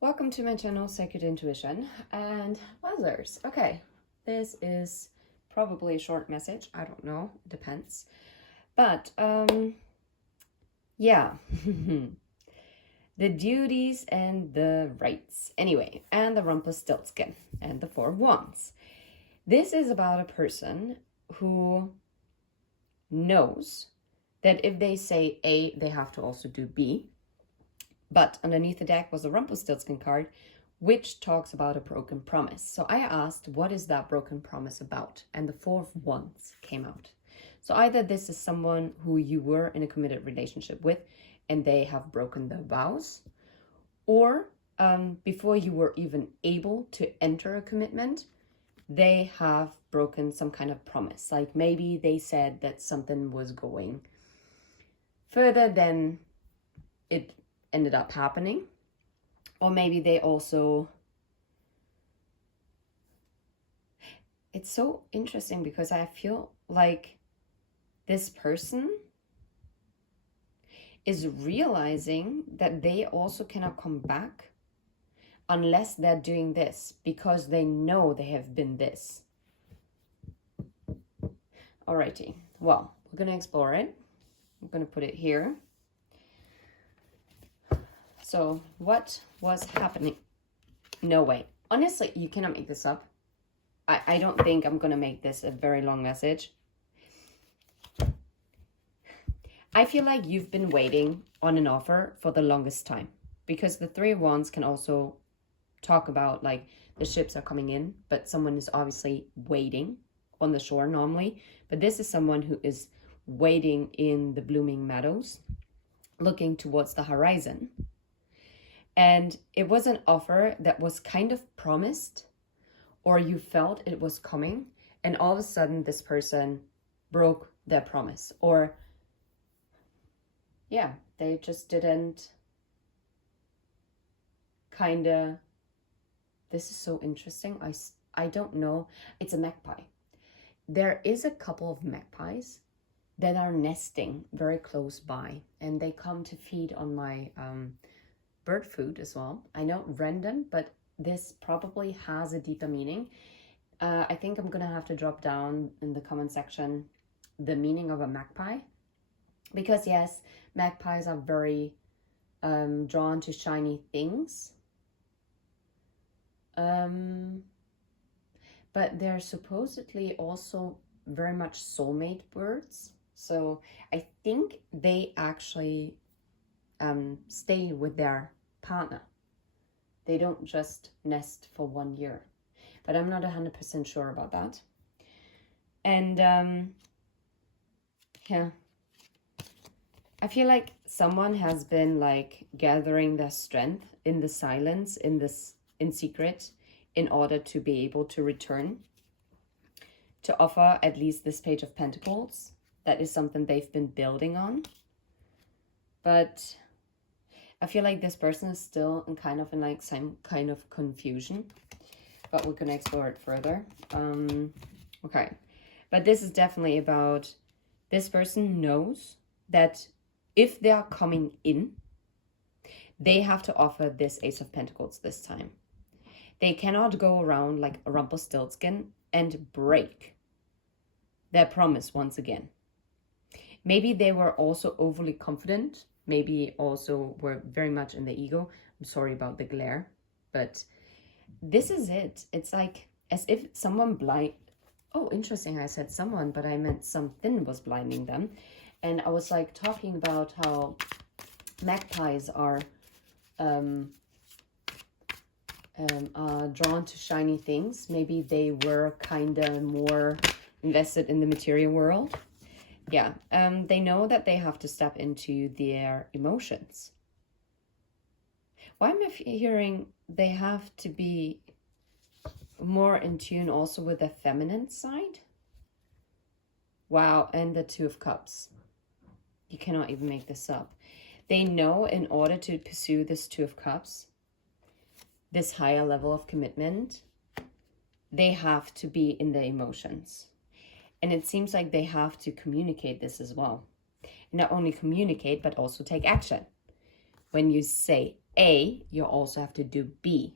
Welcome to my channel, Sacred Intuition and Wowzers. Okay, this is probably a short message. I don't know, it depends. But, yeah. The duties and the rights. Anyway, and the Rumpelstiltskin and the Four of Wands. This is about a person who knows that if they say A, they have to also do B. But underneath the deck was a Rumpelstiltskin card, which talks about a broken promise. So I asked, what is that broken promise about? And the Four of Wands came out. So either this is someone who you were in a committed relationship with and they have broken their vows, or before you were even able to enter a commitment, they have broken some kind of promise. Like maybe they said that something was going further than it ended up happening, or maybe they also, it's so interesting because I feel like this person is realizing that they also cannot come back unless they're doing this, because they know they have been this. Alrighty, well, we're gonna explore it. I'm gonna put it here. So what was happening? No way. Honestly, you cannot make this up. I don't think I'm going to make this a very long message. I feel like you've been waiting on an offer for the longest time, because the Three of Wands can also talk about like the ships are coming in, but someone is obviously waiting on the shore normally. But this is someone who is waiting in the blooming meadows, looking towards the horizon. And it was an offer that was kind of promised, or you felt it was coming, and all of a sudden this person broke their promise, or yeah, they just didn't kind of, this is so interesting. I don't know. It's a magpie. There is a couple of magpies that are nesting very close by, and they come to feed on my bird food as well. I know, random, but this probably has a deeper meaning. I think I'm gonna have to drop down in the comment section the meaning of a magpie, because yes, magpies are very drawn to shiny things, but they're supposedly also very much soulmate birds. So I think they actually stay with their partner. They don't just nest for 1 year, but I'm not 100% sure about that. And yeah, I feel like someone has been like gathering their strength in the silence, in secret, in order to be able to return, to offer at least this Page of Pentacles. That is something they've been building on. But I feel like this person is still in like some kind of confusion, but we're gonna explore it further. Okay, but this is definitely about, this person knows that if they are coming in, they have to offer this Ace of Pentacles this time. They cannot go around like a Rumpelstiltskin and break their promise once again. Maybe they were also overly confident. Maybe also were very much in the ego. I'm sorry about the glare, but this is it. It's like as if someone blind. Oh, interesting. I said someone, but I meant something was blinding them. And I was like talking about how magpies are drawn to shiny things. Maybe they were kind of more invested in the material world. Yeah, they know that they have to step into their emotions. Why am I hearing they have to be more in tune also with the feminine side? Wow, and the Two of Cups. You cannot even make this up. They know in order to pursue this Two of Cups, this higher level of commitment, they have to be in the emotions. And it seems like they have to communicate this as well. Not only communicate, but also take action. When you say A, you also have to do B.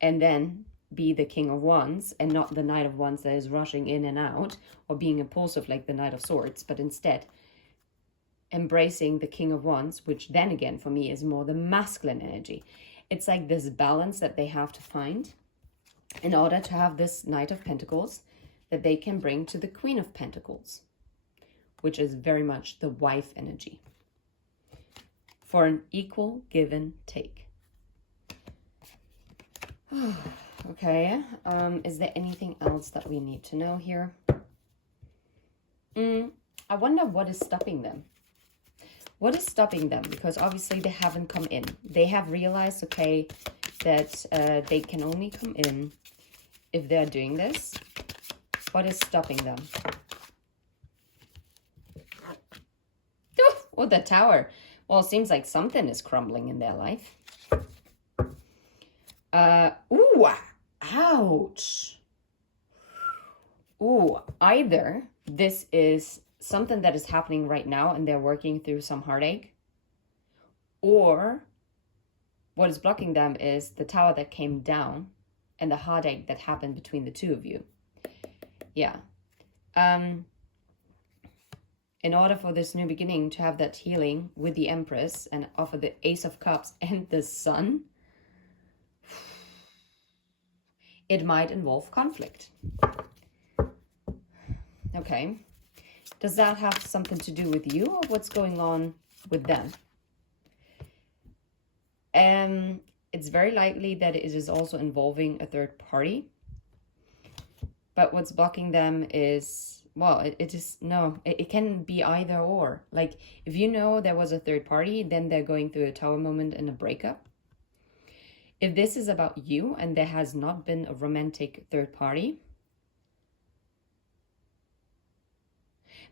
And then be the King of Wands and not the Knight of Wands that is rushing in and out or being impulsive like the Knight of Swords, but instead embracing the King of Wands, which then again for me is more the masculine energy. It's like this balance that they have to find in order to have this Knight of Pentacles that they can bring to the Queen of Pentacles, which is very much the wife energy, for an equal give and take. Okay, is there anything else that we need to know here? I wonder what is stopping them. What is stopping them? Because obviously they haven't come in. They have realized, okay, that they can only come in if they're doing this. What is stopping them? Oh, the Tower. Well, it seems like something is crumbling in their life. Ooh, ouch. Ooh, either this is something that is happening right now and they're working through some heartache, or what is blocking them is the Tower that came down and the heartache that happened between the two of you. Yeah. In order for this new beginning to have that healing with the Empress and offer the Ace of Cups and the Sun, it might involve conflict. Okay. Does that have something to do with you or what's going on with them? It's very likely that it is also involving a third party. But what's blocking them is, well, it can be either or. Like, if you know there was a third party, then they're going through a Tower moment and a breakup. If this is about you and there has not been a romantic third party,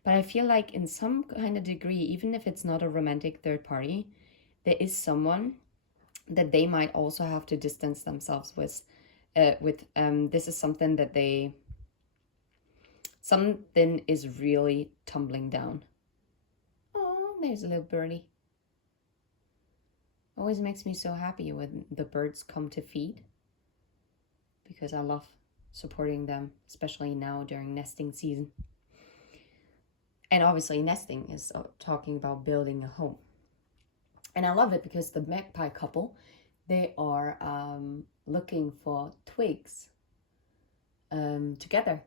but I feel like in some kind of degree, even if it's not a romantic third party, there is someone that they might also have to distance themselves with. This is something that something is really tumbling down. Oh, there's a little birdie. Always makes me so happy when the birds come to feed, because I love supporting them, especially now during nesting season. And obviously nesting is talking about building a home. And I love it because the magpie couple, they are looking for twigs together.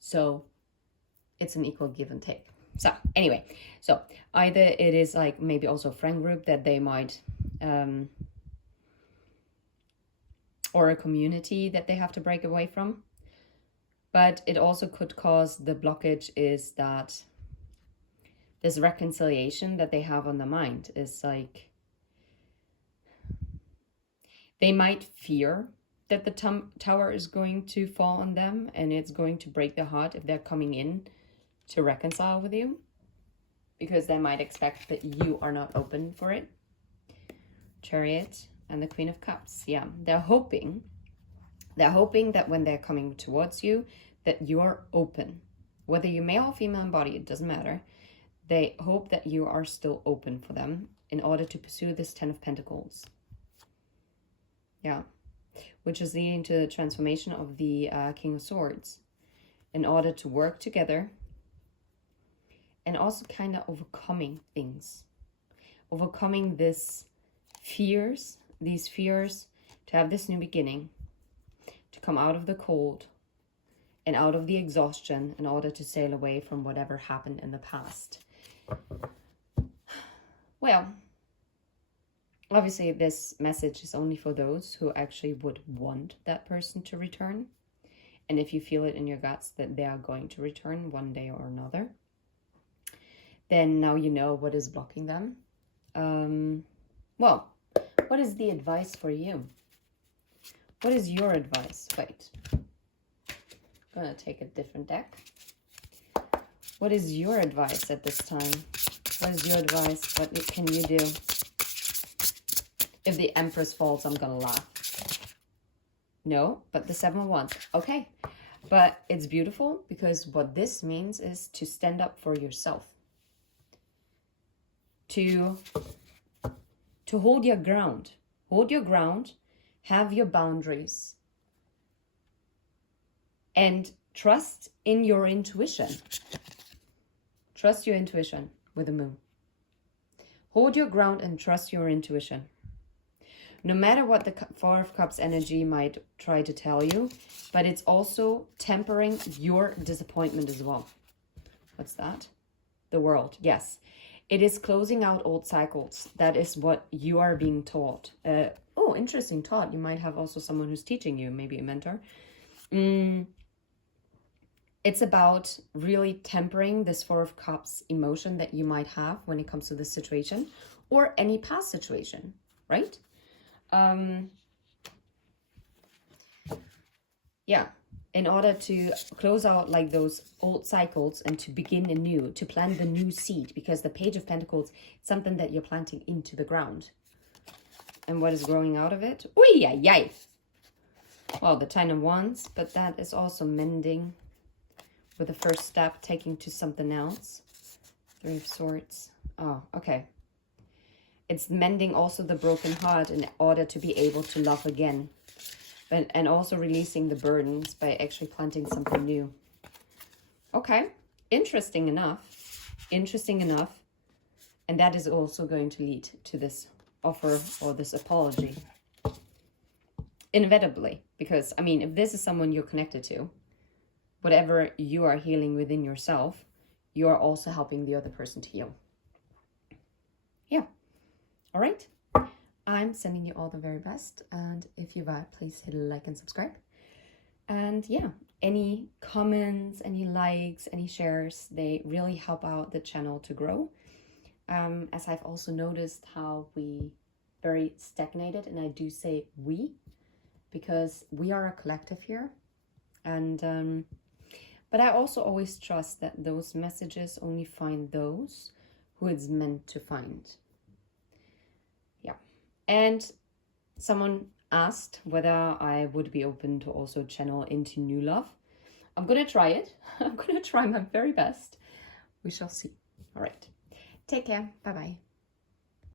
So it's an equal give and take. So anyway, so either it is like maybe also a friend group that they might, or a community that they have to break away from. But it also could cause the blockage is that this reconciliation that they have on the mind is like, they might fear that the Tower is going to fall on them and it's going to break their heart if they're coming in to reconcile with you, because they might expect that you are not open for it. Chariot and the Queen of Cups. Yeah, they're hoping that when they're coming towards you, that you're open. Whether you're male or female in body, it doesn't matter. They hope that you are still open for them in order to pursue this Ten of Pentacles. Yeah, which is leading to the transformation of the King of Swords in order to work together and also kind of overcoming things. Overcoming these fears, to have this new beginning, to come out of the cold and out of the exhaustion in order to sail away from whatever happened in the past. Well, obviously this message is only for those who actually would want that person to return. And if you feel it in your guts that they are going to return one day or another, then now you know what is blocking them. Well, what is the advice for you? What is your advice? Wait. I'm going to take a different deck. What is your advice at this time? What is your advice? What can you do? If the Empress falls, I'm going to laugh. No, but the Seven of Wands. Okay. But it's beautiful because what this means is to stand up for yourself. to hold your ground. Hold your ground, have your boundaries, and trust in your intuition. Trust your intuition with the moon. Hold your ground and trust your intuition. No matter what the Four of Cups energy might try to tell you, but it's also tempering your disappointment as well. What's that? The World. Yes. It is closing out old cycles. That is what you are being taught. Oh, interesting thought. You might have also someone who's teaching you, maybe a mentor. It's about really tempering this Four of Cups emotion that you might have when it comes to this situation or any past situation, right? Yeah, in order to close out like those old cycles and to begin anew, to plant the new seed, because the Page of Pentacles is something that you're planting into the ground. And what is growing out of it? Oy, yay, yay. Well, the Ten of Wands, but that is also mending with the first step, taking to something else. Three of Swords. Oh, okay. It's mending also the broken heart in order to be able to love again. And also releasing the burdens by actually planting something new. Okay, interesting enough. Interesting enough. And that is also going to lead to this offer or this apology. Inevitably. Because, I mean, if this is someone you're connected to, whatever you are healing within yourself, you are also helping the other person to heal. Yeah. All right. I'm sending you all the very best. And if you vibe, please hit a like and subscribe. And yeah, any comments, any likes, any shares, they really help out the channel to grow. As I've also noticed how we very stagnated, and I do say we, because we are a collective here. And but I also always trust that those messages only find those who it's meant to find. Yeah. And someone asked whether I would be open to also channel into new love. I'm going to try it. I'm going to try my very best. We shall see. All right. Take care. Bye-bye.